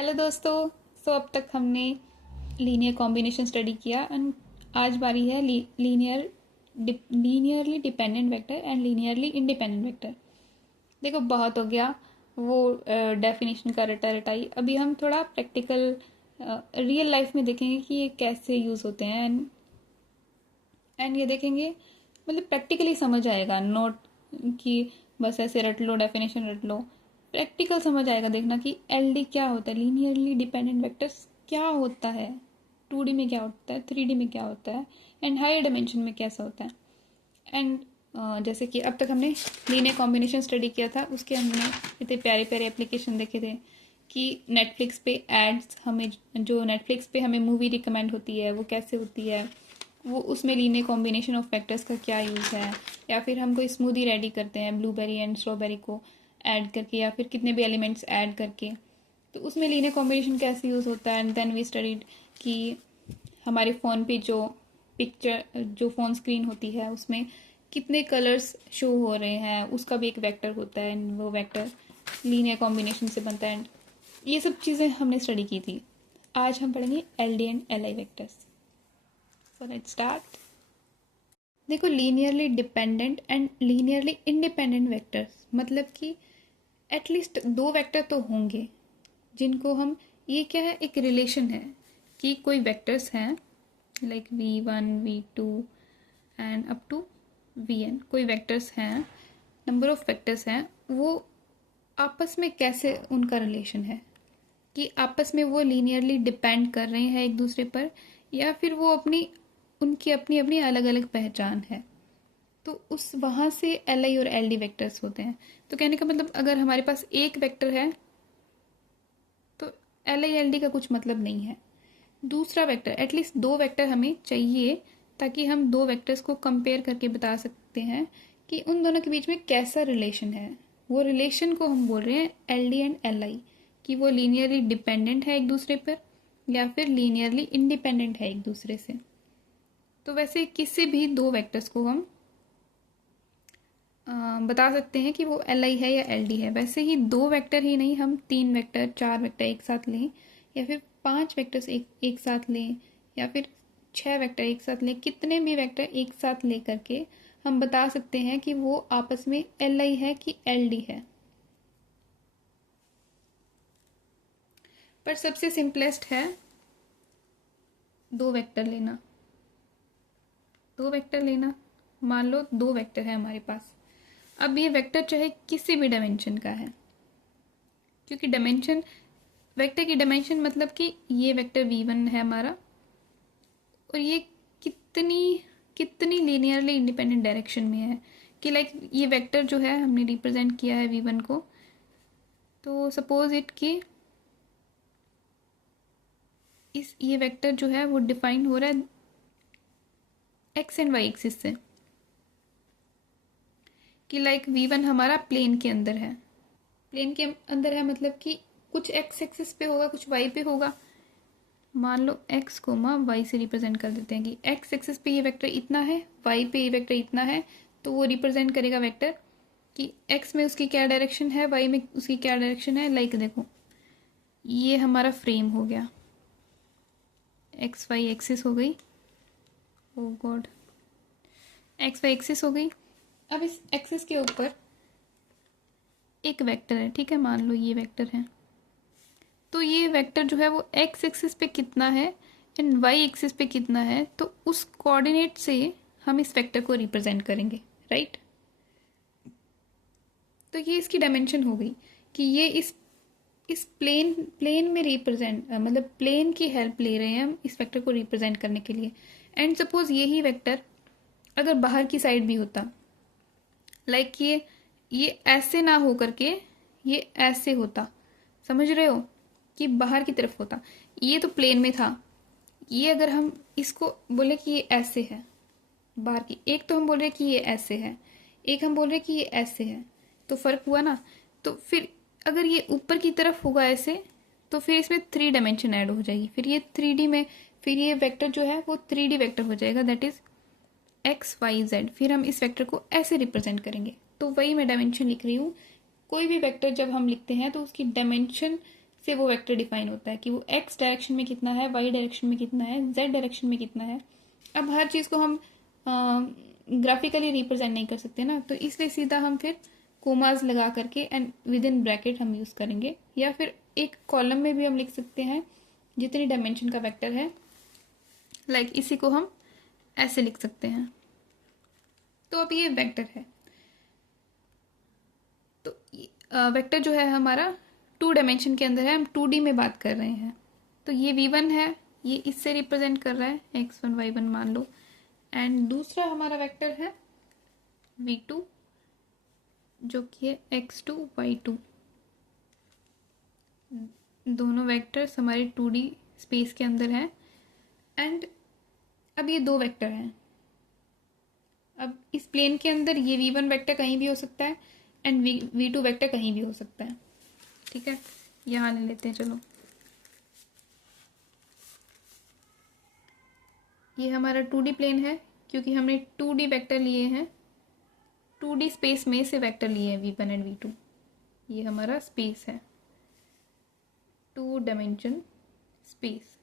Hello दोस्तों। अब तक हमने लीनियर कॉम्बिनेशन स्टडी किया एंड आज बारी है linearly dependent vector and linearly independent vector. देखो बहुत हो गया वो डेफिनेशन का रटाई। अभी हम थोड़ा प्रैक्टिकल रियल लाइफ में देखेंगे कि ये कैसे यूज़ होते हैं एंड ये देखेंगे, मतलब प्रैक्टिकली समझ आएगा, नोट कि बस ऐसे रट लो, डेफिनेशन रट लो। प्रैक्टिकल समझ आएगा, देखना कि एलडी क्या होता है, लीनियरली डिपेंडेंट वेक्टर्स क्या होता है, 2D में क्या होता है, 3D में क्या होता है एंड हायर डायमेंशन में कैसा होता है। एंड जैसे कि अब तक हमने लीनियर कॉम्बिनेशन स्टडी किया था, उसके हमने इतने प्यारे प्यारे एप्लीकेशन देखे थे कि नेटफ्लिक्स पे एड्स, हमें जो नेटफ्लिक्स पे हमें मूवी रिकमेंड होती है वो कैसे होती है, वो उसमें लीनियर कॉम्बिनेशन ऑफ फैक्टर्स का क्या यूज़ है। या फिर हम कोई स्मूदी रेडी करते हैं ब्लूबेरी एंड स्ट्रॉबेरी को ऐड करके या फिर कितने भी एलिमेंट्स ऐड करके, तो उसमें लीनियर कॉम्बिनेशन कैसे यूज़ होता है। एंड देन वी स्टडीड कि हमारे फ़ोन पे जो पिक्चर, जो फ़ोन स्क्रीन होती है उसमें कितने कलर्स शो हो रहे हैं, उसका भी एक वेक्टर होता है एंड वो वेक्टर लीनियर कॉम्बिनेशन से बनता है। ये सब चीज़ें हमने स्टडी की थी। आज हम पढ़ेंगे L D and L I vectors. So let's start. देखो, linearly dependent and linearly independent vectors मतलब कि एटलीस्ट दो वेक्टर तो होंगे जिनको हम, ये क्या है, एक रिलेशन है कि कोई वेक्टर्स हैं like v1 v2 and up to vn, कोई वेक्टर्स हैं, नंबर ऑफ वेक्टर्स हैं, वो आपस में कैसे उनका रिलेशन है, कि आपस में वो लीनियरली डिपेंड कर रहे हैं एक दूसरे पर या फिर वो उनकी अपनी अपनी अलग अलग पहचान है। तो उस वहाँ से एल आई और एल डी वेक्टर्स होते हैं। तो कहने का मतलब, अगर हमारे पास एक वेक्टर है तो एल आई एल डी का कुछ मतलब नहीं है। दूसरा वेक्टर, एटलीस्ट दो वेक्टर हमें चाहिए ताकि हम दो वेक्टर्स को कंपेयर करके बता सकते हैं कि उन दोनों के बीच में कैसा रिलेशन है। वो रिलेशन को हम बोल रहे हैं एल डी एंड एल आई, कि वो लीनियरली डिपेंडेंट है एक दूसरे पर या फिर लीनियरली इंडिपेंडेंट है एक दूसरे से। तो वैसे किसी भी दो वेक्टर्स को हम बता सकते हैं कि वो एल आई है या एल डी है। वैसे ही दो वेक्टर ही नहीं, हम तीन वेक्टर, चार वेक्टर एक साथ लें या फिर पांच वेक्टर्स एक साथ लें या फिर छह वेक्टर एक साथ लें, कितने भी वेक्टर एक साथ ले करके हम बता सकते हैं कि वो आपस में एल आई है कि एल डी है। पर सबसे सिंपलेस्ट है दो वेक्टर लेना। दो वेक्टर लेना, मान लो दो वेक्टर है हमारे पास। अब ये वेक्टर चाहे किसी भी डायमेंशन का है, क्योंकि डायमेंशन, वेक्टर की डायमेंशन मतलब कि ये वेक्टर v1 है हमारा और ये कितनी कितनी लीनियरली इंडिपेंडेंट डायरेक्शन में है, कि लाइक ये वेक्टर जो है हमने रिप्रेजेंट किया है v1 को, तो सपोज इट कि ये वेक्टर जो है वो डिफाइन हो रहा है एक्स एंड वाई एक्सिस से, कि लाइक v1 हमारा प्लेन के अंदर है। प्लेन के अंदर है मतलब कि कुछ एक्स एक्सिस पे होगा, कुछ वाई पे होगा। मान लो एक्स को वाई से रिप्रेजेंट कर देते हैं कि एक्स एक्सिस पे ये वेक्टर इतना है, वाई पे ये वेक्टर इतना है, तो वो रिप्रेजेंट करेगा वेक्टर कि एक्स में उसकी क्या डायरेक्शन है, वाई में उसकी क्या डायरेक्शन है। लाइक देखो, ये हमारा फ्रेम हो गया, एक्स वाई एक्सिस हो गई, ओ गॉड, एक्स वाई एक्सिस हो गई। अब इस एक्सिस के ऊपर एक वेक्टर है, ठीक है, मान लो ये वेक्टर है। तो ये वेक्टर जो है वो एक्स एक्सिस पे कितना है एंड वाई एक्सिस पे कितना है, तो उस कोऑर्डिनेट से हम इस वेक्टर को रिप्रेजेंट करेंगे, राइट। तो ये इसकी डायमेंशन हो गई कि ये इस प्लेन में रिप्रेजेंट, मतलब प्लेन की हेल्प ले रहे हैं हम इस वेक्टर को रिप्रेजेंट करने के लिए। एंड सपोज यही वेक्टर अगर बाहर की साइड भी होता, लाइक ये ऐसे ना हो करके ये ऐसे होता, समझ रहे हो, कि बाहर की तरफ होता। ये तो प्लेन में था, ये अगर हम इसको बोले कि ये ऐसे है बाहर की, एक तो हम बोल रहे कि ये ऐसे है, एक हम बोल रहे कि ये ऐसे है, तो फर्क हुआ ना। तो फिर अगर ये ऊपर की तरफ होगा ऐसे, तो फिर इसमें थ्री डायमेंशन ऐड हो जाएगी, फिर ये 3D में, फिर ये वेक्टर जो है वो 3D वेक्टर हो जाएगा, that is X Y Z. फिर हम इस वेक्टर को ऐसे रिप्रेजेंट करेंगे। तो वही मैं डायमेंशन लिख रही हूँ। कोई भी वेक्टर जब हम लिखते हैं तो उसकी डायमेंशन से वो वेक्टर डिफाइन होता है कि वो एक्स डायरेक्शन में कितना है, वाई डायरेक्शन में कितना है, जेड डायरेक्शन में कितना है। अब हर चीज़ को हम ग्राफिकली रिप्रेजेंट नहीं कर सकते ना, तो इसलिए सीधा हम फिर कोमाज लगा करके एंड विद इन ब्रैकेट हम यूज़ करेंगे, या फिर एक कॉलम में भी हम लिख सकते हैं जितनी डायमेंशन का वेक्टर है। लाइक इसी को हम ऐसे लिख सकते हैं। तो अब ये वेक्टर है। तो वेक्टर जो है हमारा 2 डायमेंशन के अंदर है, हम 2D में बात कर रहे हैं। तो ये V1 है, ये इससे रिप्रेजेंट कर रहा है x1 y1 मान लो। एंड दूसरा हमारा वेक्टर है V2 जो कि है x2 y2। दोनों वेक्टर्स हमारे 2D स्पेस के अंदर हैं। एंड अब ये 2 वेक्टर हैं। अब इस प्लेन के अंदर ये V1 वेक्टर कहीं भी हो सकता है एंड V2 वेक्टर कहीं भी हो सकता है। ठीक है, यहाँ ले लेते हैं। चलो, ये हमारा 2D प्लेन है क्योंकि हमने 2D वेक्टर लिए हैं, 2D स्पेस में से वेक्टर लिए हैं V1 एंड V2। ये हमारा स्पेस है, 2 डायमेंशन स्पेस।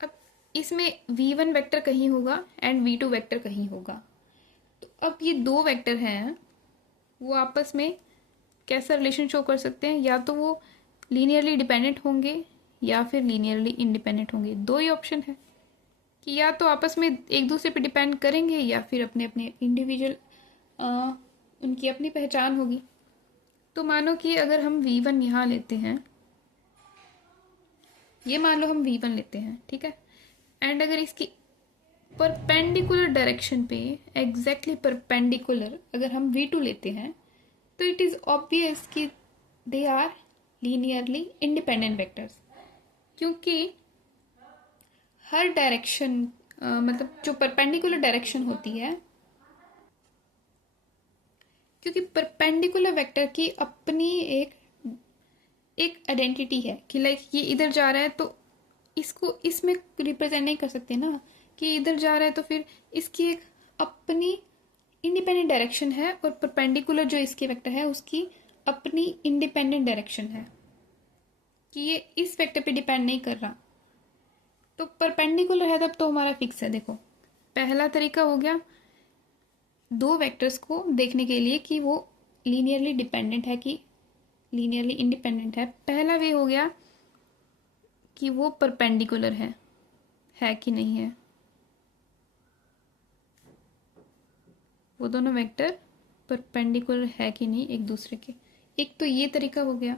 अब इसमें V1 वेक्टर कहीं होगा एंड V2 वेक्टर कहीं होगा। तो अब ये 2 वेक्टर हैं, वो आपस में कैसा रिलेशन शो कर सकते हैं? या तो वो लीनियरली डिपेंडेंट होंगे या फिर लीनियरली इंडिपेंडेंट होंगे। 2 ही ऑप्शन है कि या तो आपस में एक दूसरे पे डिपेंड करेंगे या फिर अपने अपने इंडिविजुअल उनकी अपनी पहचान होगी। तो मानो कि अगर हम V1 यहाँ लेते हैं, ये मान लो हम V1 लेते हैं, ठीक है। एंड अगर इसकी परपेंडिकुलर डायरेक्शन पे एग्जैक्टली परपेंडिकुलर अगर हम V2 लेते हैं, तो इट इज़ ऑब्वियस कि they are linearly independent vectors, क्योंकि हर डायरेक्शन मतलब जो परपेंडिकुलर डायरेक्शन होती है, क्योंकि परपेंडिकुलर वेक्टर की अपनी एक आइडेंटिटी है कि लाइक ये इधर जा रहा है तो इसको इसमें रिप्रेजेंट नहीं कर सकते ना कि इधर जा रहा है, तो फिर इसकी एक अपनी इंडिपेंडेंट डायरेक्शन है और परपेंडिकुलर जो इसके वेक्टर है उसकी अपनी इंडिपेंडेंट डायरेक्शन है कि ये इस वेक्टर पे डिपेंड नहीं कर रहा। तो परपेंडिकुलर है तब तो हमारा फिक्स है। देखो, पहला तरीका हो गया 2 वेक्टर्स को देखने के लिए कि वो लीनियरली डिपेंडेंट है कि लीनियरली इंडिपेंडेंट है। पहला वे हो गया कि वो परपेंडिकुलर है कि नहीं है। वो दोनों वेक्टर परपेंडिकुलर है कि नहीं एक दूसरे के। एक तो ये तरीका हो गया।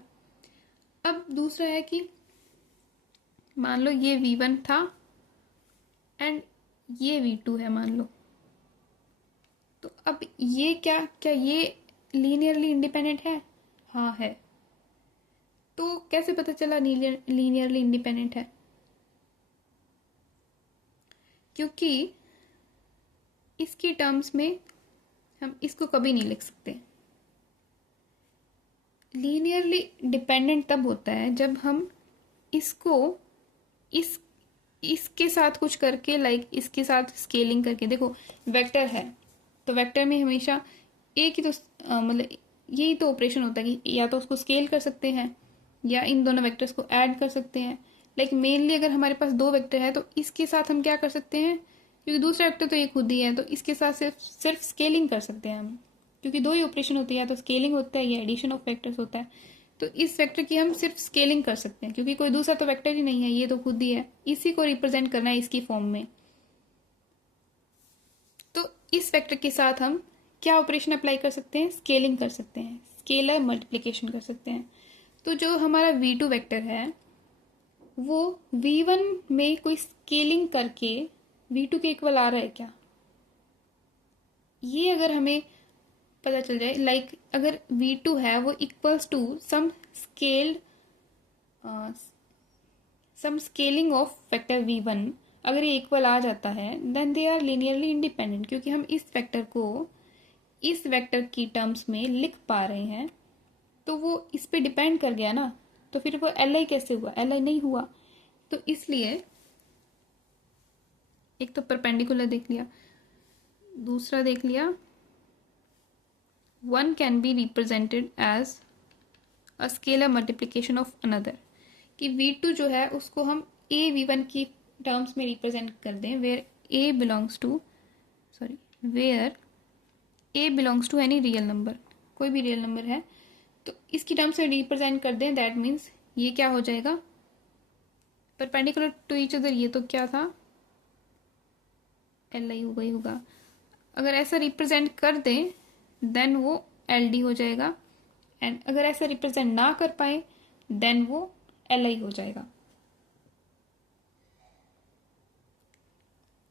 अब दूसरा है कि मान लो ये V1 था एंड ये V2 है मान लो, तो अब ये क्या ये लीनियरली इंडिपेंडेंट है? हाँ है। तो कैसे पता चला लीनियरली इंडिपेंडेंट है? क्योंकि इसकी टर्म्स में हम इसको कभी नहीं लिख सकते। लीनियरली डिपेंडेंट तब होता है जब हम इसको इसके साथ कुछ करके, लाइक इसके साथ स्केलिंग करके। देखो, वेक्टर है तो वेक्टर में हमेशा एक ही तो मतलब यही तो ऑपरेशन होता है कि या तो उसको स्केल कर सकते हैं या इन दोनों वेक्टर्स को ऐड कर सकते हैं। लाइक मेनली अगर हमारे पास 2 वेक्टर है तो इसके साथ हम क्या कर सकते हैं, क्योंकि दूसरा वेक्टर तो ये खुद ही है, तो इसके साथ सिर्फ स्केलिंग कर सकते हैं हम, क्योंकि 2 ही ऑपरेशन होती है, या तो स्केलिंग होता है या एडिशन ऑफ वेक्टर्स होता है। तो इस वेक्टर की हम सिर्फ स्केलिंग कर सकते हैं क्योंकि कोई दूसरा तो वेक्टर ही नहीं है, ये तो खुद ही है, इसी को रिप्रेजेंट करना है इसकी फॉर्म में। तो इस वेक्टर के साथ हम क्या ऑपरेशन अप्लाई कर सकते हैं? स्केलिंग कर सकते हैं, स्केलर मल्टीप्लिकेशन कर सकते हैं। तो जो हमारा V2 वेक्टर है वो V1 में कोई स्केलिंग करके V2 के इक्वल आ रहा है क्या, ये अगर हमें पता चल जाए। लाइक अगर V2 है वो equals to some scaling of vector V1, अगर ये इक्वल आ जाता है then they are linearly independent, क्योंकि हम इस वेक्टर को इस वेक्टर की टर्म्स में लिख पा रहे हैं, तो वो इस पे डिपेंड कर गया ना, तो फिर वो Li कैसे हुआ? Li नहीं हुआ। तो इसलिए एक तो परपेंडिकुलर देख लिया, दूसरा देख लिया one can be represented as a scalar multiplication of another, कि V2 जो है उसको हम ए V1 की टर्म्स में रिप्रेजेंट कर दें, where A belongs to any real number, कोई भी रियल नंबर है तो इसकी टर्म्स में रिप्रेजेंट कर दें। दैट मीन्स ये क्या हो जाएगा, परपेंडिकुलर टू ईच अदर, ये तो क्या था, एल आई होगा ही होगा। अगर ऐसा रिप्रेजेंट कर दें देन वो एल डी हो जाएगा, एंड अगर ऐसा रिप्रेजेंट ना कर पाए देन वो एल आई हो जाएगा।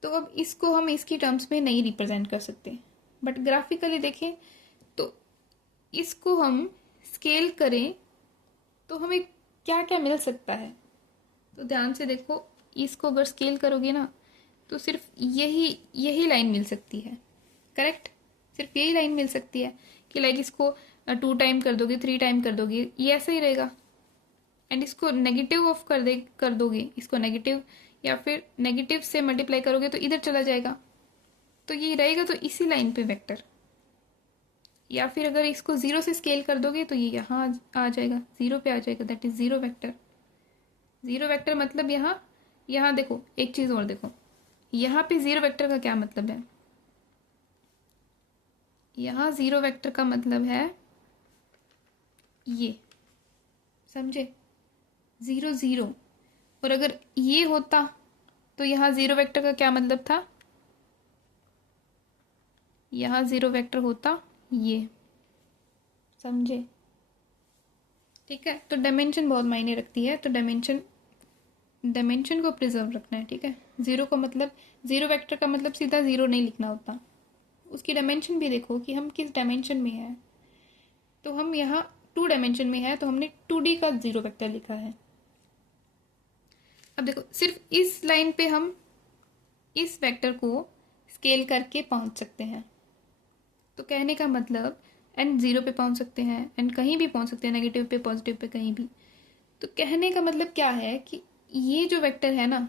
तो अब इसको हम इसकी टर्म्स में नहीं रिप्रेजेंट कर सकते, बट ग्राफिकली देखें तो इसको हम स्केल करें तो हमें क्या क्या मिल सकता है। तो ध्यान से देखो, इसको अगर स्केल करोगे ना तो सिर्फ यही लाइन मिल सकती है, करेक्ट, सिर्फ यही लाइन मिल सकती है कि लाइक इसको 2 टाइम कर दोगे, 3 टाइम कर दोगे, ये ऐसा ही रहेगा। एंड इसको नेगेटिव ऑफ कर दोगे, इसको नेगेटिव या फिर नेगेटिव से मल्टीप्लाई करोगे तो इधर चला जाएगा, तो ये रहेगा तो इसी लाइन पे वेक्टर। या फिर अगर इसको 0 से स्केल कर दोगे तो ये यहाँ आ जाएगा, 0 पे आ जाएगा, दैट इज 0 वेक्टर। 0 वेक्टर मतलब यहाँ देखो, एक चीज और देखो, यहाँ पे 0 वेक्टर का क्या मतलब है, यहाँ 0 वेक्टर का मतलब है ये, समझे, 0 0। और अगर ये होता तो यहाँ 0 वेक्टर का क्या मतलब था, यहाँ 0 वेक्टर होता ये, समझे, ठीक है। तो डायमेंशन बहुत मायने रखती है, तो डायमेंशन को प्रिजर्व रखना है, ठीक है। 0 को मतलब 0 वेक्टर का मतलब सीधा 0 नहीं लिखना होता, उसकी डायमेंशन भी देखो कि हम किस डायमेंशन में है। तो हम यहाँ 2 डायमेंशन में है तो हमने 2D का 0 वेक्टर लिखा है। अब देखो, सिर्फ इस लाइन पे हम इस वेक्टर को स्केल करके पहुंच सकते हैं, तो कहने का मतलब एंड 0 पे पहुंच सकते हैं, एंड कहीं भी पहुंच सकते हैं, नेगेटिव पे, पॉजिटिव पे, कहीं भी। तो कहने का मतलब क्या है कि ये जो वेक्टर है ना,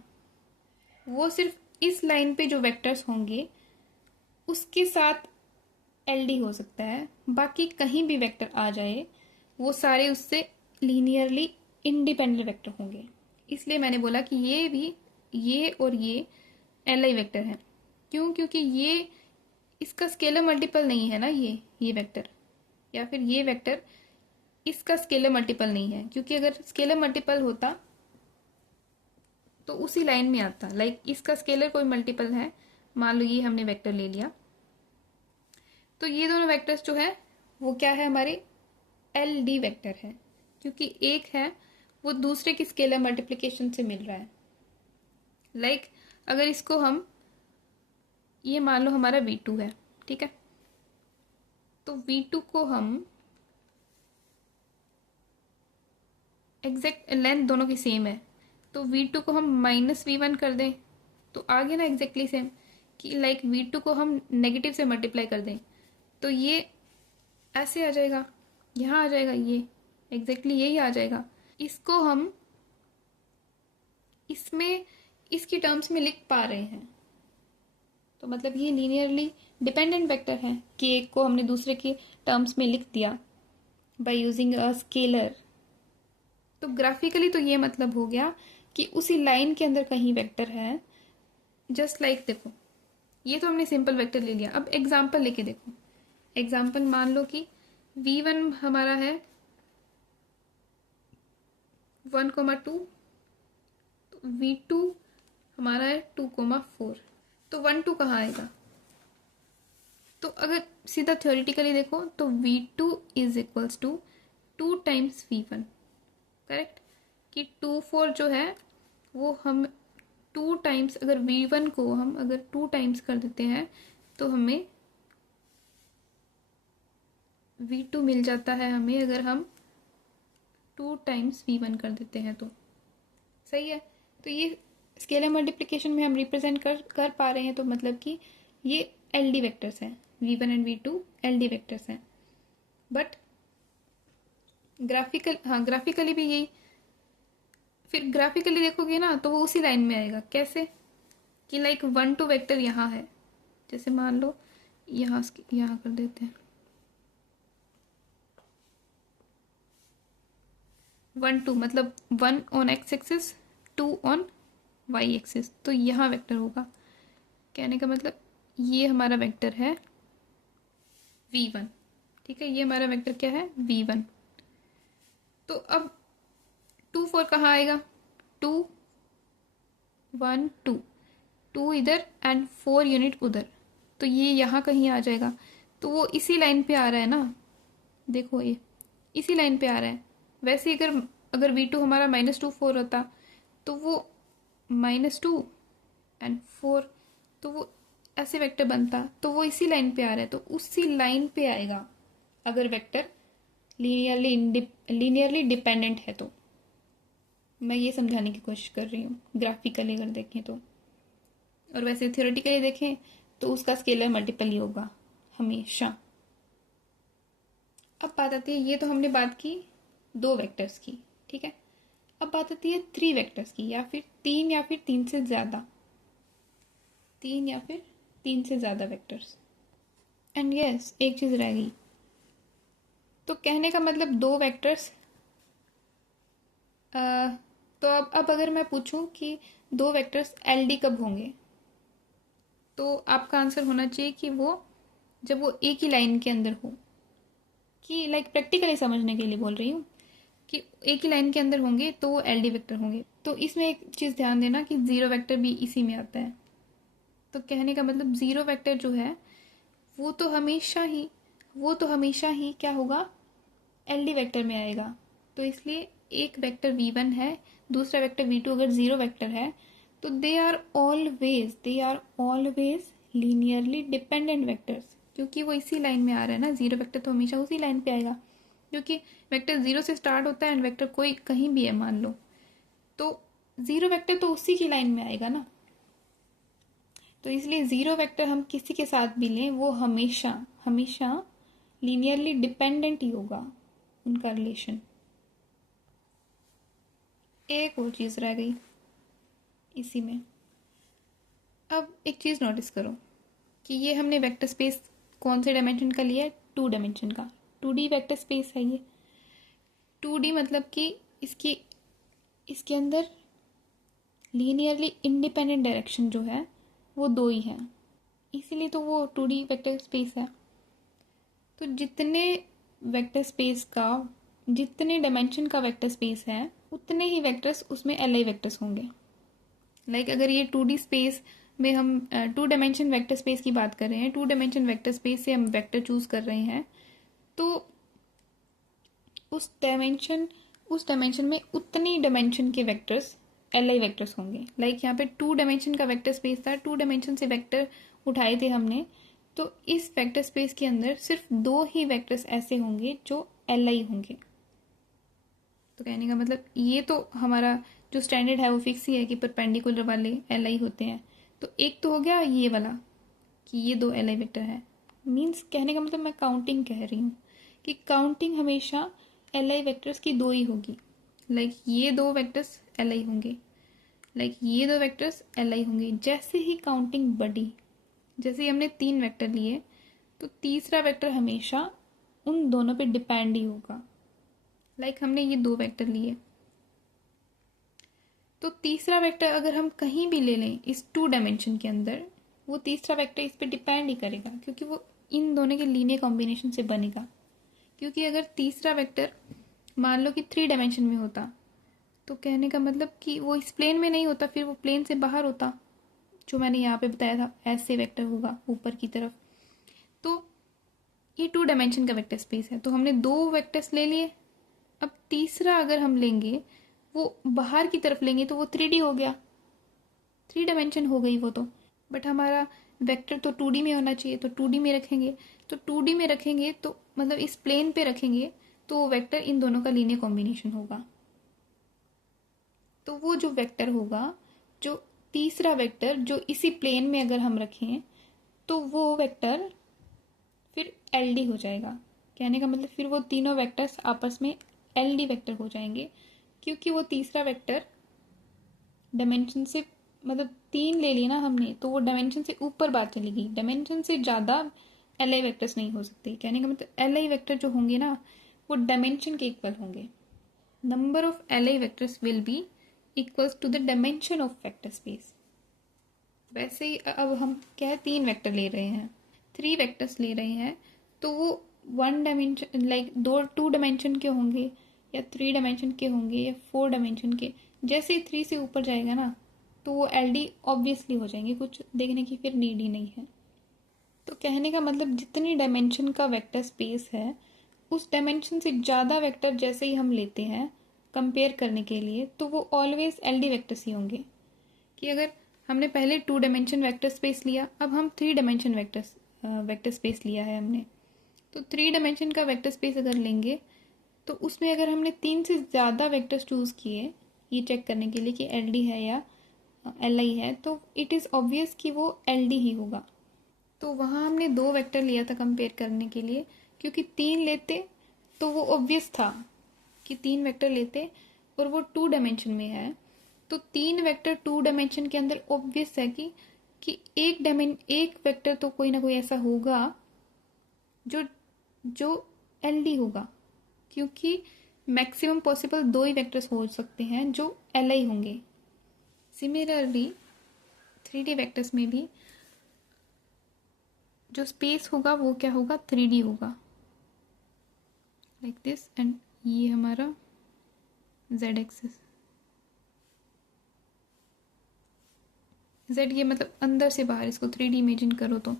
वो सिर्फ इस लाइन पे जो वेक्टर्स होंगे उसके साथ एलडी हो सकता है, बाकी कहीं भी वेक्टर आ जाए वो सारे उससे लीनियरली इंडिपेंडेंट वेक्टर होंगे। इसलिए मैंने बोला कि ये और ये एल आई वेक्टर है। क्यों, क्योंकि ये इसका स्केलर मल्टीपल नहीं है ना, ये वेक्टर, या फिर ये वेक्टर इसका स्केलर मल्टीपल नहीं है, क्योंकि अगर स्केलर मल्टीपल होता तो उसी लाइन में आता। लाइक इसका स्केलर कोई मल्टीपल है, मान लो ये हमने वेक्टर ले लिया, तो ये दोनों वेक्टर्स जो है वो क्या है, हमारे एल डी वेक्टर है, क्योंकि एक है वो दूसरे की स्केलर मल्टीप्लिकेशन से मिल रहा है। लाइक अगर इसको हम, ये मान लो हमारा V2 है, ठीक है, तो V2 को हम एग्जैक्ट लेंथ दोनों की सेम है, तो V2 को हम -V1 कर दें तो आगे ना एग्जैक्टली सेम, कि लाइक V2 को हम नेगेटिव से मल्टीप्लाई कर दें तो ये ऐसे आ जाएगा, यहाँ आ जाएगा, ये एग्जैक्टली यही आ जाएगा। इसको हम इसमें इसकी टर्म्स में लिख पा रहे हैं, तो मतलब ये लीनियरली डिपेंडेंट वेक्टर है कि एक को हमने दूसरे के टर्म्स में लिख दिया बाय यूजिंग अ स्केलर। तो ग्राफिकली तो ये मतलब हो गया कि उसी लाइन के अंदर कहीं वेक्टर है। जस्ट लाइक देखो, ये तो हमने सिंपल वेक्टर ले लिया, अब एग्जाम्पल लेके देखो। एग्जाम्पल मान लो कि V1 हमारा है 1,2, तो V2 हमारा है 2,4, तो 1 2 कहाँ आएगा। तो अगर सीधा थ्योरेटिकली देखो तो V2 is equals to 2 times V1, correct, कि 2 4 जो है वो हम 2 टाइम्स, अगर V1 को हम अगर 2 टाइम्स कर देते हैं तो हमें V2 मिल जाता है, हमें अगर हम 2 टाइम्स V1 कर देते हैं तो सही है। तो ये स्केलर मल्टीप्लिकेशन में हम रिप्रेजेंट कर पा रहे हैं, तो मतलब कि ये एल डी वेक्टर्स हैं, V1 and V2 L D vectors हैं। बट ग्राफिकली भी यही, फिर ग्राफिकली देखोगे ना तो वो उसी लाइन में आएगा। कैसे, कि लाइक 1 2 वेक्टर यहाँ है, जैसे मान लो यहाँ कर देते हैं, 1 2 मतलब 1 on x axis, 2 on y axis, तो यहाँ वेक्टर होगा। कहने का मतलब ये हमारा वेक्टर है v1। ठीक है, ये हमारा वेक्टर क्या है, v1। तो अब 2 4 कहाँ आएगा, 2 1 2, 2 इधर एंड 4 यूनिट उधर, तो ये यहाँ कहीं आ जाएगा। तो वो इसी लाइन पे आ रहा है ना, देखो ये इसी लाइन पे आ रहा है। वैसे ही अगर अगर v2 हमारा -2 4 होता तो वो -2 and 4, तो वो ऐसे वेक्टर बनता, तो वो इसी लाइन पे आ रहा है, तो उसी लाइन पे आएगा अगर वेक्टर लीनियरली डिपेंडेंट है तो। मैं ये समझाने की कोशिश कर रही हूँ ग्राफिकली अगर देखें तो। और वैसे थियोरेटिकली देखें तो उसका स्केलर मल्टीपल ही होगा हमेशा। अब बात आती है, ये तो हमने बात की 2 वेक्टर्स की, ठीक है। अब बात आती है 3 वेक्टर्स की, या फिर 3 से ज़्यादा, 3 से ज़्यादा वेक्टर्स। एंड यस, एक चीज़ रह गई। तो कहने का मतलब 2 वेक्टर्स, तो अब अगर मैं पूछूं कि 2 वेक्टर्स एलडी कब होंगे, तो आपका आंसर होना चाहिए कि वो जब वो एक ही लाइन के अंदर हो। कि लाइक प्रैक्टिकली समझने के लिए बोल रही हूँ कि एक ही लाइन के अंदर होंगे तो वो एलडी वेक्टर होंगे। तो इसमें एक चीज़ ध्यान देना कि जीरो वेक्टर भी इसी में आता है। तो कहने का मतलब जीरो वेक्टर जो है वो तो हमेशा ही क्या होगा, एलडी वेक्टर में आएगा। तो इसलिए एक वेक्टर v1 है, दूसरा वेक्टर v2 अगर जीरो वेक्टर है तो they are always linearly dependent vectors, क्योंकि वो इसी लाइन में आ रहा है ना। जीरो वेक्टर तो हमेशा उसी लाइन पे आएगा, क्योंकि वेक्टर जीरो से स्टार्ट होता है एंड वेक्टर कोई कहीं भी है मान लो, तो जीरो वेक्टर तो उसी की लाइन में आएगा ना। तो इसलिए जीरो वेक्टर हम किसी के साथ भी लें वो हमेशा हमेशा लीनियरली डिपेंडेंट ही होगा उनका रिलेशन। एक और चीज़ रह गई इसी में। अब एक चीज़ नोटिस करो कि ये हमने वेक्टर स्पेस कौन से डायमेंशन का लिया है, 2 डायमेंशन का। 2D वेक्टर स्पेस है ये। 2D मतलब कि इसके अंदर लीनियरली इंडिपेंडेंट डायरेक्शन जो है वो 2 ही हैं, इसीलिए तो वो 2D वेक्टर स्पेस है। तो जितने डायमेंशन का वेक्टर स्पेस है उतने ही वेक्टर्स उसमें एल आई वेक्टर्स होंगे। लाइक अगर ये 2D स्पेस में हम 2 डायमेंशन वेक्टर स्पेस की बात कर रहे हैं, 2 डायमेंशन वेक्टर स्पेस से हम वेक्टर चूज कर रहे हैं, तो उस डायमेंशन में उतनी डायमेंशन के वेक्टर्स एल आई वेक्टर्स होंगे। लाइक यहाँ पे 2 डायमेंशन का वेक्टर स्पेस था, 2 डायमेंशन से वेक्टर उठाए थे हमने, तो इस वेक्टर स्पेस के अंदर सिर्फ 2 ही वेक्टर्स ऐसे होंगे जो एल आई होंगे। तो कहने का मतलब ये तो हमारा जो स्टैंडर्ड है वो फिक्स ही है कि परपेंडिकुलर वाले एल आई होते हैं। तो एक तो हो गया ये वाला कि ये 2 एल आई वेक्टर है। मीन्स कहने का मतलब मैं काउंटिंग कह रही हूँ कि काउंटिंग हमेशा एल आई वेक्टर्स की 2 ही होगी। लाइक ये 2 वेक्टर्स एल आई होंगे, लाइक ये 2 वेक्टर्स एल आई होंगे। जैसे ही काउंटिंग बढ़ी, जैसे ही हमने 3 वेक्टर लिए, तो तीसरा वेक्टर हमेशा उन दोनों पे डिपेंड ही होगा। लाइक हमने ये 2 वेक्टर लिए, तो तीसरा वेक्टर अगर हम कहीं भी ले लें इस 2 डायमेंशन के अंदर, वो तीसरा वेक्टर इस पर डिपेंड ही करेगा, क्योंकि वो इन दोनों के लीनियर कॉम्बिनेशन से बनेगा। क्योंकि अगर तीसरा वेक्टर मान लो कि 3 डायमेंशन में होता, तो कहने का मतलब कि वो इस प्लेन में नहीं होता, फिर वो प्लेन से बाहर होता। जो मैंने यहाँ पे बताया था ऐसे वेक्टर होगा ऊपर की तरफ। तो ये 2 डायमेंशन का वेक्टर स्पेस है, तो हमने 2 वेक्टर्स ले लिए। अब तीसरा अगर हम लेंगे, वो बाहर की तरफ लेंगे, तो वो 3D हो गया, 3 डायमेंशन हो गई वो तो। बट हमारा वेक्टर तो 2D में होना चाहिए, तो 2D में रखेंगे। तो 2D में रखेंगे तो मतलब इस प्लेन पे रखेंगे, तो वो वेक्टर इन दोनों का लीनियर कॉम्बिनेशन होगा। तो वो जो वेक्टर होगा, जो तीसरा वेक्टर जो इसी प्लेन में अगर हम रखें, तो वो वेक्टर फिर एल डी हो जाएगा। कहने का मतलब फिर वो तीनों वेक्टर्स आपस में एल डी वेक्टर हो जाएंगे, क्योंकि वो तीसरा वेक्टर डायमेंशन से मतलब 3 ले ली ना हमने, तो वो डायमेंशन से ऊपर बात चलेगी, डायमेंशन से ज़्यादा एल आई वेक्टर्स नहीं हो सकते। कहने का मतलब एल आई वेक्टर जो होंगे ना, वो डायमेंशन के इक्वल होंगे, number of Li vectors will be equals to the dimension of vector space. वैसे ही अब हम क्या है, 3 वेक्टर ले रहे हैं, 3 वेक्टर्स ले रहे हैं, तो वो 1 डायमेंशन लाइक 2 डायमेंशन के होंगे या 3 डायमेंशन के होंगे या 4 डायमेंशन के। जैसे ही 3 से ऊपर जाएगा ना तो वो LD ऑब्वियसली हो जाएंगे, कुछ देखने की फिर नीड ही नहीं है। तो कहने का मतलब जितनी डायमेंशन का वेक्टर स्पेस है उस डायमेंशन से ज़्यादा वेक्टर जैसे ही हम लेते हैं कंपेयर करने के लिए, तो वो ऑलवेज LD वेक्टर्स ही होंगे। कि अगर हमने पहले 2 डायमेंशन वेक्टर स्पेस लिया, अब हम 3 डायमेंशन वेक्टर स्पेस लिया है हमने, तो 3 डायमेंशन का वेक्टर स्पेस अगर लेंगे तो उसमें अगर हमने 3 से ज़्यादा वेक्टर्स चूज़ किए ये चेक करने के लिए कि LD है या LI है, तो इट इज़ ऑब्वियस कि वो LD ही होगा। तो वहाँ हमने 2 वेक्टर लिया था कंपेयर करने के लिए, क्योंकि 3 लेते तो वो ऑब्वियस था कि 3 वेक्टर लेते और वो 2 डायमेंशन में है, तो 3 वेक्टर 2 डायमेंशन के अंदर ऑब्वियस है कि एक वेक्टर तो कोई ना कोई ऐसा होगा जो LD होगा, क्योंकि मैक्सिमम पॉसिबल 2 ही वेक्टर्स हो सकते हैं जो LI होंगे। सिमिलरली 3D वेक्टर्स में भी जो स्पेस होगा वो क्या होगा, 3D होगा, लाइक दिस। एंड ये हमारा Z एक्सिस, Z ये मतलब अंदर से बाहर, इसको 3D इमेजिन करो तो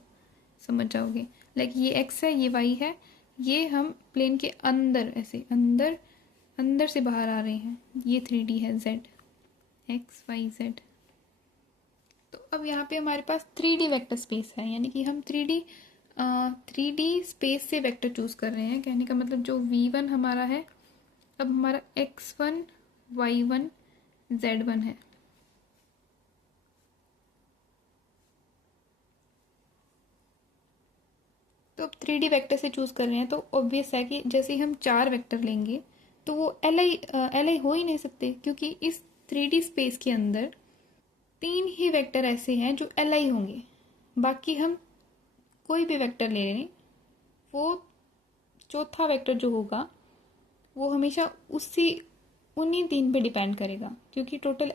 समझ जाओगे। लाइक ये X है, ये Y है, ये हम प्लेन के अंदर ऐसे अंदर से बाहर आ रहे हैं, ये 3D है Z, X Y Z। तो अब यहाँ पे हमारे पास 3D वेक्टर स्पेस है, यानी कि हम 3D स्पेस से वेक्टर चूज कर रहे हैं। कहने का मतलब जो V1 हमारा है, अब हमारा X1 Y1 Z1 है। तो अब 3D वेक्टर से चूज कर रहे हैं, तो ऑब्वियस है कि जैसे ही हम 4 वेक्टर लेंगे तो वो LI हो ही नहीं सकते, क्योंकि इस 3D स्पेस के अंदर 3 ही वेक्टर ऐसे हैं जो LI होंगे। बाकी हम कोई भी वेक्टर ले लें, वो चौथा वेक्टर जो होगा वो हमेशा उन्हीं 3 पे डिपेंड करेगा, क्योंकि टोटल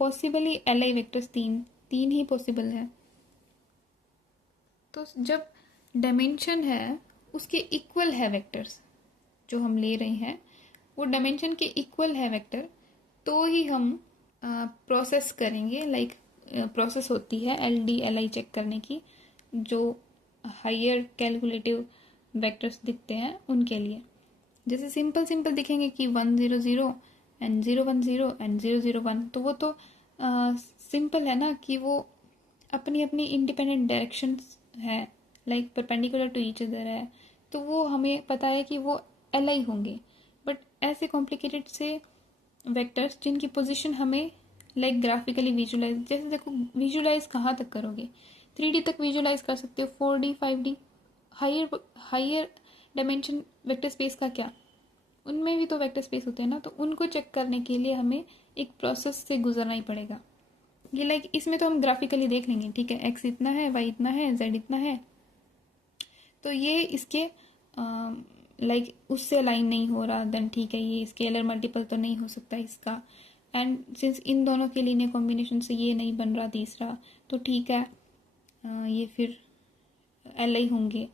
पॉसिबली LI वेक्टर्स तीन ही पॉसिबल है। तो जब डायमेंशन है उसके इक्वल है वेक्टर्स जो हम ले रहे हैं, वो डायमेंशन के इक्वल है वेक्टर, तो ही हम प्रोसेस करेंगे। लाइक प्रोसेस होती है LD LI चेक करने की, जो हायर कैलकुलेटिव वेक्टर्स दिखते हैं उनके लिए। जैसे सिंपल दिखेंगे कि 1 0 0 एंड 0 1 0 एंड 0 0 1, तो वो तो सिंपल है ना कि वो अपनी अपनी इंडिपेंडेंट डायरेक्शंस है, like perpendicular to each other है, तो वो हमें पता है कि वो LI होंगे। बट ऐसे कॉम्प्लिकेटेड से वेक्टर्स जिनकी पोजीशन हमें लाइक ग्राफिकली विजुलाइज, जैसे देखो विजुलाइज कहाँ तक करोगे, 3D तक विजुलाइज कर सकते हो, 4D 5D higher dimension vector space का क्या, उनमें भी तो वेक्टर स्पेस होते हैं ना, तो उनको चेक करने के लिए हमें एक प्रोसेस से गुजरना ही पड़ेगा। ये लाइक इसमें तो हम ग्राफिकली देख लेंगे, ठीक है, X इतना है, Y इतना है, Z इतना है, तो ये इसके लाइक उससे अलाइन नहीं हो रहा, देन ठीक है, ये स्केलर मल्टीपल तो नहीं हो सकता इसका, एंड सिंस इन दोनों के लीनियर कॉम्बिनेशन से ये नहीं बन रहा तीसरा, तो ठीक है, ये फिर LI होंगे।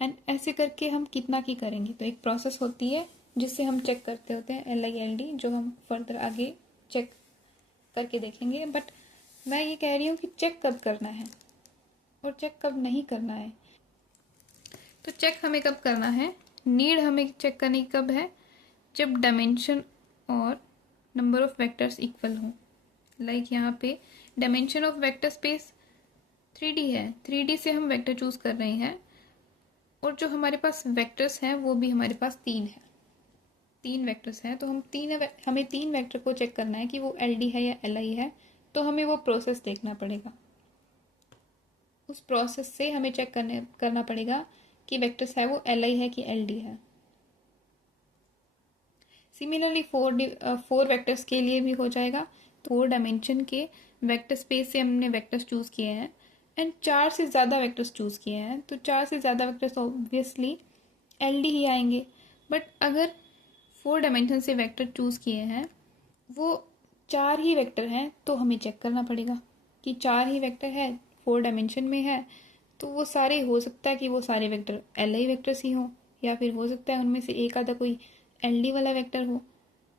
एंड ऐसे करके हम कितना की करेंगे, तो एक प्रोसेस होती है जिससे हम चेक करते होते हैं LI LD, जो हम फर्दर आगे चेक करके देखेंगे। बट मैं ये कह रही हूँ कि चेक कब करना है और चेक कब नहीं करना है। तो चेक हमें कब करना है, नीड हमें चेक करने की कब है, जब डायमेंशन और नंबर ऑफ वेक्टर्स इक्वल हों। लाइक यहाँ पे dimension of vector space 3D है, 3D से हम वेक्टर चूज कर रहे हैं, और जो हमारे पास वेक्टर्स हैं वो भी हमारे पास 3 है, 3 वेक्टर्स हैं, तो हमें 3 वेक्टर को चेक करना है कि वो LD है या LI है, तो हमें वो प्रोसेस देखना पड़ेगा। उस प्रोसेस से हमें चेक करना पड़ेगा कि वेक्टर्स है वो LI है कि LD है। सिमिलरली 4 वेक्टर्स के लिए भी हो जाएगा। तो 4 डायमेंशन के वेक्टर स्पेस से हमने वेक्टर्स चूज किए हैं, एंड 4 से ज़्यादा वेक्टर्स चूज किए हैं, तो 4 से ज़्यादा वेक्टर्स ऑब्वियसली LD ही आएंगे। बट अगर 4 डायमेंशन से वेक्टर चूज़ किए हैं वो 4 ही वेक्टर हैं, तो हमें चेक करना पड़ेगा कि 4 ही वेक्टर है, 4 डायमेंशन में है, तो वो सारे, हो सकता है कि वो सारे वेक्टर एल आई वेक्टर्स ही हों, या फिर हो सकता है उनमें से एक आधा कोई एल डी वाला वेक्टर हो।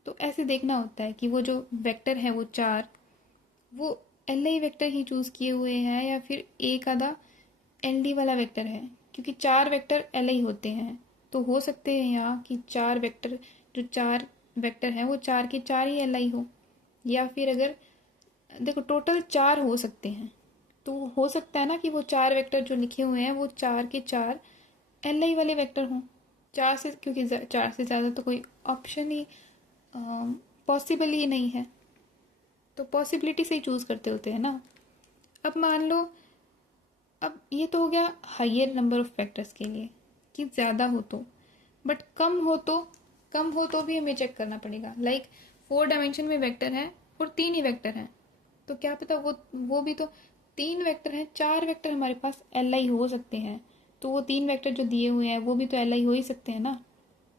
तो ऐसे देखना होता है कि वो जो वेक्टर है वो 4, वो L I vector he choose किए हुए हैं या फिर एक आधा एल डी वाला वेक्टर है, क्योंकि 4 वेक्टर एल आई होते हैं। तो हो सकते हैं यहाँ कि 4 वेक्टर, जो 4 वेक्टर हैं वो 4 के 4 ही एल आई हो, या फिर अगर देखो टोटल 4 हो सकते हैं, तो हो सकता है ना कि वो 4 वेक्टर जो लिखे हुए हैं वो 4 के 4 एल आई वाले वेक्टर हों। 4 से, क्योंकि 4 से ज़्यादा तो कोई ऑप्शन ही पॉसिबल ही नहीं है, तो पॉसिबिलिटी से ही चूज़ करते होते हैं ना। अब मान लो, अब ये तो हो गया हाइयर नंबर ऑफ फैक्टर्स के लिए कि ज़्यादा हो तो, बट कम हो तो भी हमें चेक करना पड़ेगा। लाइक 4 डायमेंशन में वेक्टर हैं और 3 ही वेक्टर हैं, तो क्या पता वो भी तो 3 वेक्टर हैं, 4 वेक्टर हमारे पास एल आई हो सकते हैं, तो वो 3 वेक्टर जो दिए हुए हैं वो भी तो एल आई हो ही सकते हैं ना,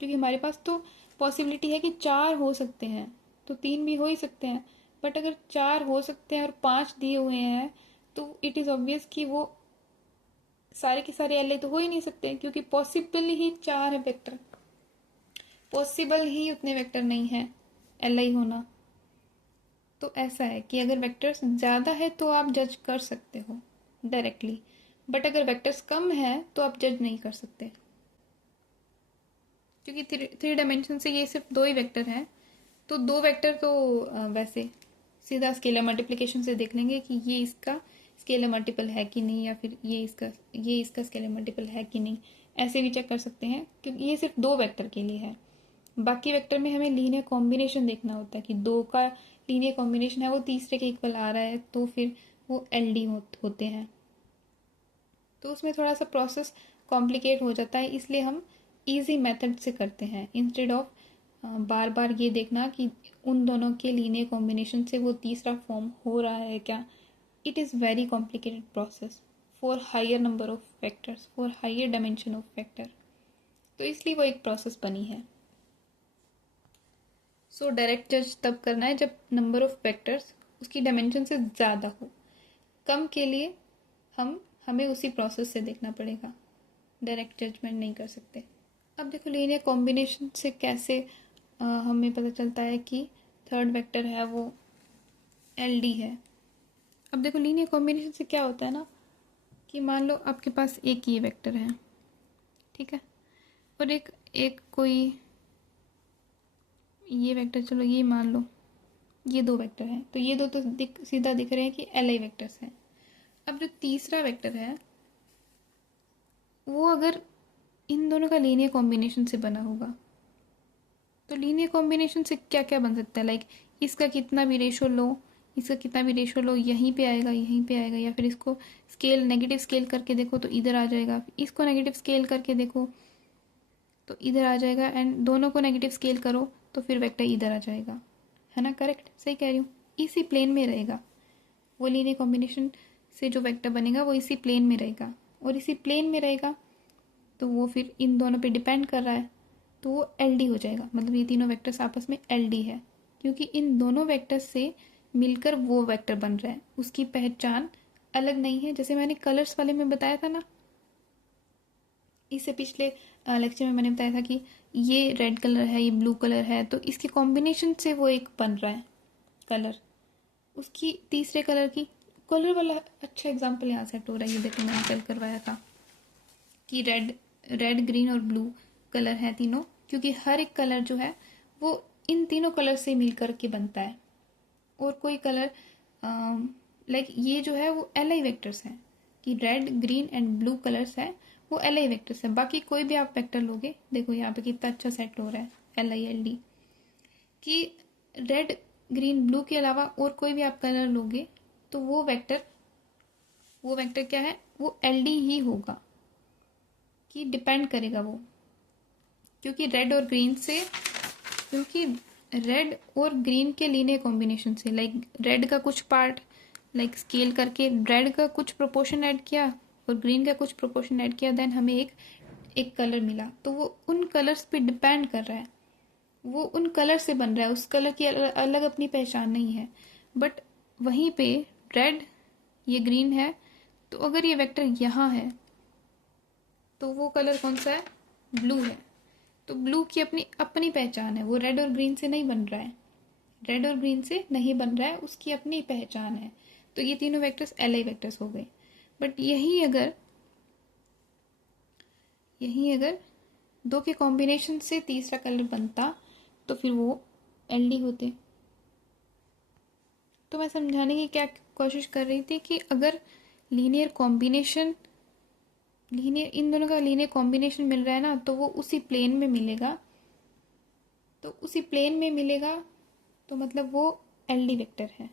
क्योंकि हमारे पास तो पॉसिबिलिटी है कि 4 हो सकते हैं, तो 3 भी हो ही सकते हैं। बट अगर 4 हो सकते हैं और 5 दिए हुए हैं, तो इट इज़ ऑब्वियस कि वो सारे के सारे एल आई तो हो ही नहीं सकते, क्योंकि पॉसिबल ही 4 है वेक्टर, पॉसिबल ही उतने वेक्टर नहीं है एल आई होना। तो ऐसा है कि अगर वेक्टर्स ज़्यादा है तो आप जज कर सकते हो डायरेक्टली, बट अगर वेक्टर्स कम है तो आप जज नहीं कर सकते, क्योंकि थ्री डायमेंशन से ये सिर्फ 2 ही वेक्टर हैं। तो 2 वेक्टर तो वैसे सीधा स्केलर मल्टीप्लिकेशन से देख लेंगे कि ये इसका स्केलर मल्टीपल है कि नहीं, या फिर ये इसका स्केलर मल्टीपल है कि नहीं, ऐसे भी चेक कर सकते हैं, क्योंकि ये सिर्फ 2 वेक्टर के लिए है। बाकी वेक्टर में हमें लीनियर कॉम्बिनेशन देखना होता है कि 2 का लीनियर कॉम्बिनेशन है वो तीसरे के इक्वल आ रहा है, तो फिर वो एल डी होते हैं। तो उसमें थोड़ा सा प्रोसेस कॉम्प्लिकेट हो जाता है, इसलिए हम इजी मेथड से करते हैं इंस्टेड ऑफ बार बार ये देखना कि उन दोनों के लीनियर कॉम्बिनेशन से वो तीसरा फॉर्म हो रहा है क्या। It is very complicated process for higher number of factors, for higher dimension of factor, तो इसलिए वो एक प्रोसेस बनी है। सो डायरेक्ट जज तब करना है जब नंबर ऑफ फैक्टर्स उसकी डायमेंशन से ज़्यादा हो। कम के लिए हमें उसी प्रोसेस से देखना पड़ेगा, डायरेक्ट जजमेंट नहीं कर सकते। अब देखो लीनियर कॉम्बिनेशन से कैसे हमें पता चलता है कि थर्ड वेक्टर है वो एल डी है। अब देखो लीनियर कॉम्बिनेशन से क्या होता है ना, कि मान लो आपके पास एक ये वेक्टर है, ठीक है, और एक एक कोई ये वेक्टर, चलो ये मान लो ये 2 वेक्टर हैं, तो ये दो तो सीधा दिख रहे हैं कि एल आई वेक्टर्स हैं। अब जो तीसरा वेक्टर है वो अगर इन दोनों का लीनियर कॉम्बिनेशन से बना होगा, तो लीनियर कॉम्बिनेशन से क्या क्या बन सकता है, लाइक इसका कितना भी रेशो लो, इसका कितना भी रेशो लो, यहीं पे आएगा यहीं पे आएगा, या फिर इसको स्केल नेगेटिव स्केल करके देखो तो इधर आ जाएगा, इसको नेगेटिव स्केल करके देखो तो इधर आ जाएगा, एंड दोनों को नेगेटिव स्केल करो तो फिर वेक्टर इधर आ जाएगा, है ना, करेक्ट, सही कह रही हूँ। इसी प्लेन में रहेगा वो लीनियर कॉम्बिनेशन से जो वेक्टर बनेगा वो इसी प्लेन में रहेगा, और इसी प्लेन में रहेगा तो वो फिर इन दोनों पे डिपेंड कर रहा है, तो वो एल डी हो जाएगा। मतलब ये तीनों वेक्टर्स आपस में एल डी है, क्योंकि इन दोनों वेक्टर्स से मिलकर वो वेक्टर बन रहा है, उसकी पहचान अलग नहीं है। जैसे मैंने कलर्स वाले में बताया था ना, इससे पिछले लेक्चर में मैंने बताया था कि ये रेड कलर है, ये ब्लू कलर है, तो इसके कॉम्बिनेशन से वो एक बन रहा है कलर, उसकी तीसरे कलर की। कलर वाला अच्छा एग्जाम्पल यहाँ सेट हो रहा है, ये देखो मैंने कल करवाया था कि रेड रेड ग्रीन और ब्लू कलर है तीनों, क्योंकि हर एक कलर जो है वो इन तीनों कलर से मिलकर के बनता है। और कोई कलर लाइक ये जो है वो एल आई वेक्टर्स हैं, कि red green and blue colours है वो एल आई वेक्टर्स है। बाकी कोई भी आप वेक्टर लोगे, देखो यहाँ पे कितना अच्छा सेट हो रहा है एल आई एल डी, कि रेड ग्रीन ब्लू के अलावा और कोई भी आप कलर लोगे तो वो वेक्टर क्या है, वो एल डी ही होगा, कि डिपेंड करेगा वो, क्योंकि रेड और ग्रीन के लीनियर कॉम्बिनेशन से, लाइक रेड का कुछ पार्ट लाइक स्केल करके रेड का कुछ प्रोपोर्शन ऐड किया और ग्रीन का कुछ प्रोपोर्शन ऐड किया, देन हमें एक कलर मिला, तो वो उन कलर्स पे डिपेंड कर रहा है वो उन कलर से बन रहा है, उस कलर की अलग अपनी पहचान नहीं है। बट वहीं पे रेड, ये ग्रीन है, तो अगर ये वेक्टर यहाँ है तो वो कलर कौन सा है, ब्लू है। तो ब्लू की अपनी अपनी पहचान है, वो रेड और ग्रीन से नहीं बन रहा है, रेड और ग्रीन से नहीं बन रहा है, उसकी अपनी पहचान है। तो ये तीनों वेक्टर्स एल आई वेक्टर्स हो गए। बट यही अगर दो के कॉम्बिनेशन से तीसरा कलर बनता तो फिर वो एल डी होते। तो मैं समझाने की क्या कोशिश कर रही थी कि अगर लीनियर कॉम्बिनेशन, लीनियर इन दोनों का लीनियर कॉम्बिनेशन मिल रहा है ना, तो वो उसी प्लेन में मिलेगा, तो उसी प्लेन में मिलेगा, तो मतलब वो एल डी वेक्टर है,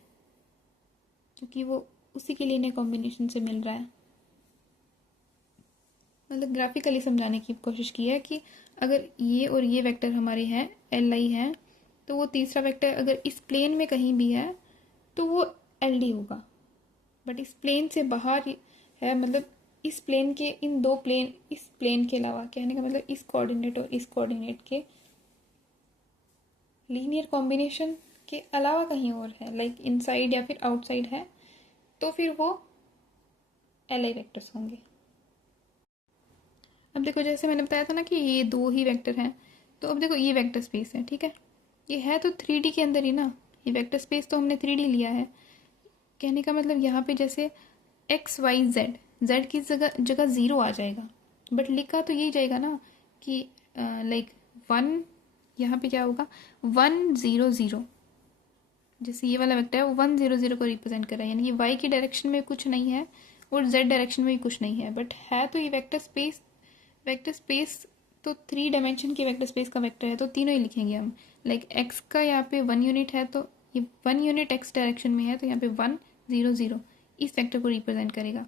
क्योंकि वो उसी के लीनियर कॉम्बिनेशन से मिल रहा है। मतलब ग्राफिकली समझाने की कोशिश की है कि अगर ये और ये वेक्टर हमारे हैं, एल आई हैं, तो वो तीसरा वेक्टर अगर इस प्लेन में कहीं भी है तो वो एल डी होगा। बट इस प्लेन से बाहर है, मतलब इस प्लेन के इन दो प्लेन, इस प्लेन के अलावा, कहने का मतलब इस कोऑर्डिनेट और इस कोऑर्डिनेट के लीनियर कॉम्बिनेशन के अलावा कहीं और है, लाइक इनसाइड या फिर आउटसाइड है, तो फिर वो एल आई वेक्टर्स होंगे। अब देखो जैसे मैंने बताया था ना कि ये दो ही वेक्टर हैं, तो अब देखो ये वेक्टर स्पेस है, ठीक है, ये है तो 3D के अंदर ही ना, ये वेक्टर स्पेस तो हमने 3D लिया है। कहने का मतलब यहाँ पे जैसे एक्स वाई जेड, जेड की जगह जगह ज़ीरो आ जाएगा, बट लिखा तो यही जाएगा ना कि लाइक वन, यहाँ पे क्या होगा 1 0 0, जैसे ये वाला वेक्टर है वो 1 0 0 को रिप्रेजेंट कर रहा है, यानी कि वाई की डायरेक्शन में कुछ नहीं है और जेड डायरेक्शन में भी कुछ नहीं है, बट है तो ये वेक्टर स्पेस। वेक्टर स्पेस तो 3 डायमेंशन की वेक्टर स्पेस का वेक्टर है, तो तीनों ही लिखेंगे हम। लाइक एक्स का यहाँ पे 1 यूनिट है, तो ये 1 यूनिट एक्स डायरेक्शन में है, तो यहाँ पे 1 0 0 इस वेक्टर को रिप्रेजेंट करेगा।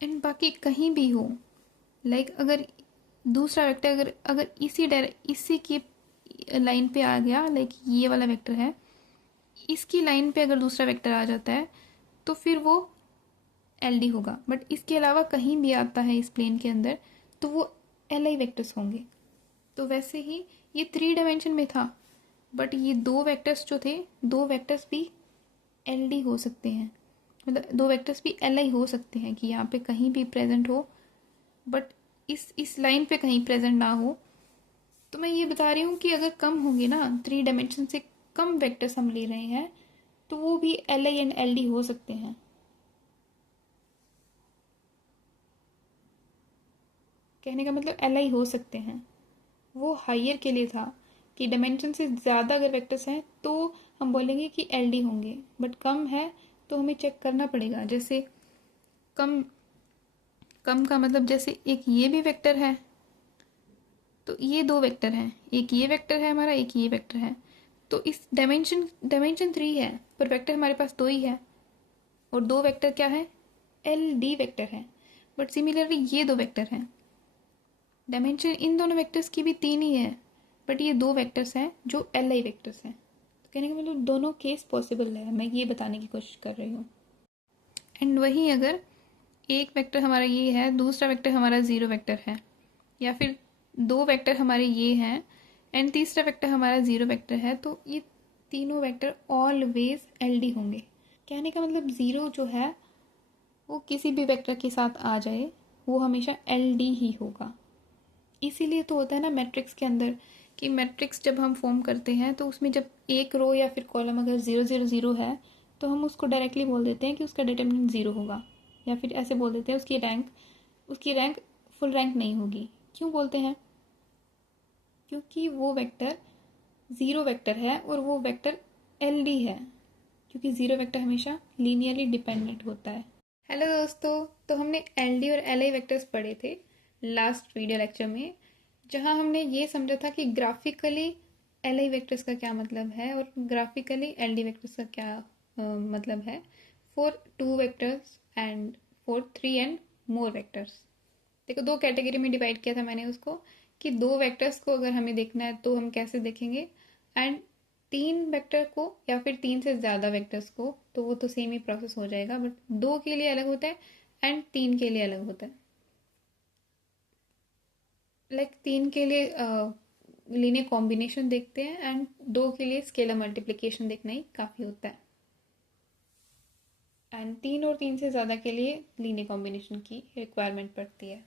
एंड बाकी कहीं भी हो, लाइक अगर दूसरा वेक्टर अगर अगर इसी की लाइन पे आ गया, लाइक ये वाला वेक्टर है, इसकी लाइन पे अगर दूसरा वेक्टर आ जाता है तो फिर वो एल डी होगा। बट इसके अलावा कहीं भी आता है इस प्लेन के अंदर तो वो एल आई वेक्टर्स होंगे। तो वैसे ही ये 3 डायमेंशन में था, बट ये दो वेक्टर्स जो थे, दो वेक्टर्स भी एल डी हो सकते हैं, मतलब दो वेक्टर्स भी एल आई हो सकते हैं कि यहाँ पे कहीं भी प्रेजेंट हो, बट इस लाइन पे कहीं प्रेजेंट ना हो। तो मैं ये बता रही हूँ कि अगर कम होंगे ना, 3 डायमेंशन से कम वेक्टर्स हम ले रहे हैं, तो वो भी L I and L D हो सकते हैं। कहने का मतलब एल आई हो सकते हैं। वो हायर के लिए था कि डायमेंशन से ज़्यादा अगर वेक्टर्स हैं तो हम बोलेंगे कि एल डी होंगे, बट कम है तो हमें चेक करना पड़ेगा। जैसे कम, कम का मतलब जैसे एक ये भी वेक्टर है, तो ये दो वेक्टर हैं, एक ये वेक्टर है हमारा, एक ये वेक्टर है, तो इस डायमेंशन डायमेंशन 3 है, पर वेक्टर हमारे पास दो ही है, और दो वेक्टर क्या है, एल डी वेक्टर है। बट सिमिलरली ये दो वेक्टर हैं, डायमेंशन इन दोनों वेक्टर्स की भी 3 ही है, बट ये दो वेक्टर्स हैं जो एल आई वेक्टर्स हैं। तो कहने का मतलब दोनों केस पॉसिबल है, मैं ये बताने की कोशिश कर रही हूँ। एंड वहीं अगर एक वेक्टर हमारा ये है, दूसरा वेक्टर हमारा ज़ीरो वेक्टर है, या फिर दो वेक्टर हमारे ये हैं एंड तीसरा वेक्टर हमारा ज़ीरो वेक्टर है, तो ये तीनों वेक्टर ऑलवेज एल डी होंगे। कहने का मतलब ज़ीरो जो है वो किसी भी वेक्टर के साथ आ जाए वो हमेशा एल डी ही होगा। इसीलिए तो होता है ना मैट्रिक्स के अंदर कि मैट्रिक्स जब हम फॉर्म करते हैं तो उसमें जब एक रो या फिर कॉलम अगर 0 0 0 है तो हम उसको डायरेक्टली बोल देते हैं कि उसका डिटर्मिनेंट 0 होगा, या फिर ऐसे बोल देते हैं उसकी रैंक फुल रैंक नहीं होगी। क्यों बोलते हैं, क्योंकि वो वेक्टर ज़ीरो वेक्टर है और वो वेक्टर एल डी है, क्योंकि ज़ीरो वेक्टर हमेशा लीनियरली डिपेंडेंट होता है। हेलो दोस्तों, तो हमने एल डी और एल आई वेक्टर्स पढ़े थे लास्ट वीडियो लेक्चर में, जहाँ हमने ये समझा था कि ग्राफिकली एल आई वेक्टर्स का क्या मतलब है और ग्राफिकली एल डी वेक्टर्स का क्या मतलब है for 2 vectors and for 3 and more vectors. देखो दो कैटेगरी में डिवाइड किया था मैंने उसको, कि दो वेक्टर्स को अगर हमें देखना है तो हम कैसे देखेंगे, एंड 3 वेक्टर को या फिर 3 से ज़्यादा वेक्टर्स को तो वो तो सेम ही प्रोसेस हो जाएगा, बट 2 के लिए अलग होता है एंड 3 के लिए अलग होता है। लाइक 3 के लिए लीनियर कॉम्बिनेशन देखते हैं, एंड 2 के लिए स्केलर मल्टीप्लिकेशन देखना ही काफ़ी होता है, एंड 3 और 3 से ज़्यादा के लिए लीनियर कॉम्बिनेशन की रिक्वायरमेंट पड़ती है।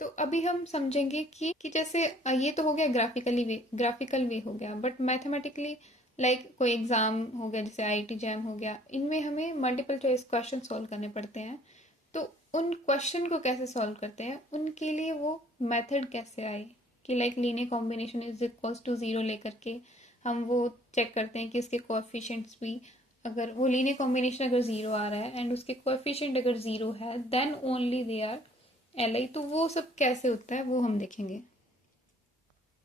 तो अभी हम समझेंगे कि जैसे ये तो हो गया ग्राफिकल वे हो गया, बट मैथमेटिकली लाइक कोई एग्ज़ाम हो गया जैसे आईआईटी जैम हो गया, इनमें हमें मल्टीपल चॉइस क्वेश्चन सॉल्व करने पड़ते हैं। तो उन क्वेश्चन को कैसे सॉल्व करते हैं, उनके लिए वो मेथड कैसे आए कि like linear combination is equals to zero लेकर के हम वो चेक करते हैं कि उसके कोएफिशिएंट्स भी, अगर वो लीनियर कॉम्बिनेशन अगर ज़ीरो आ रहा है एंड उसके कोएफिशिएंट अगर ज़ीरो है, then only they are L I. तो वो सब कैसे होता है वो हम देखेंगे।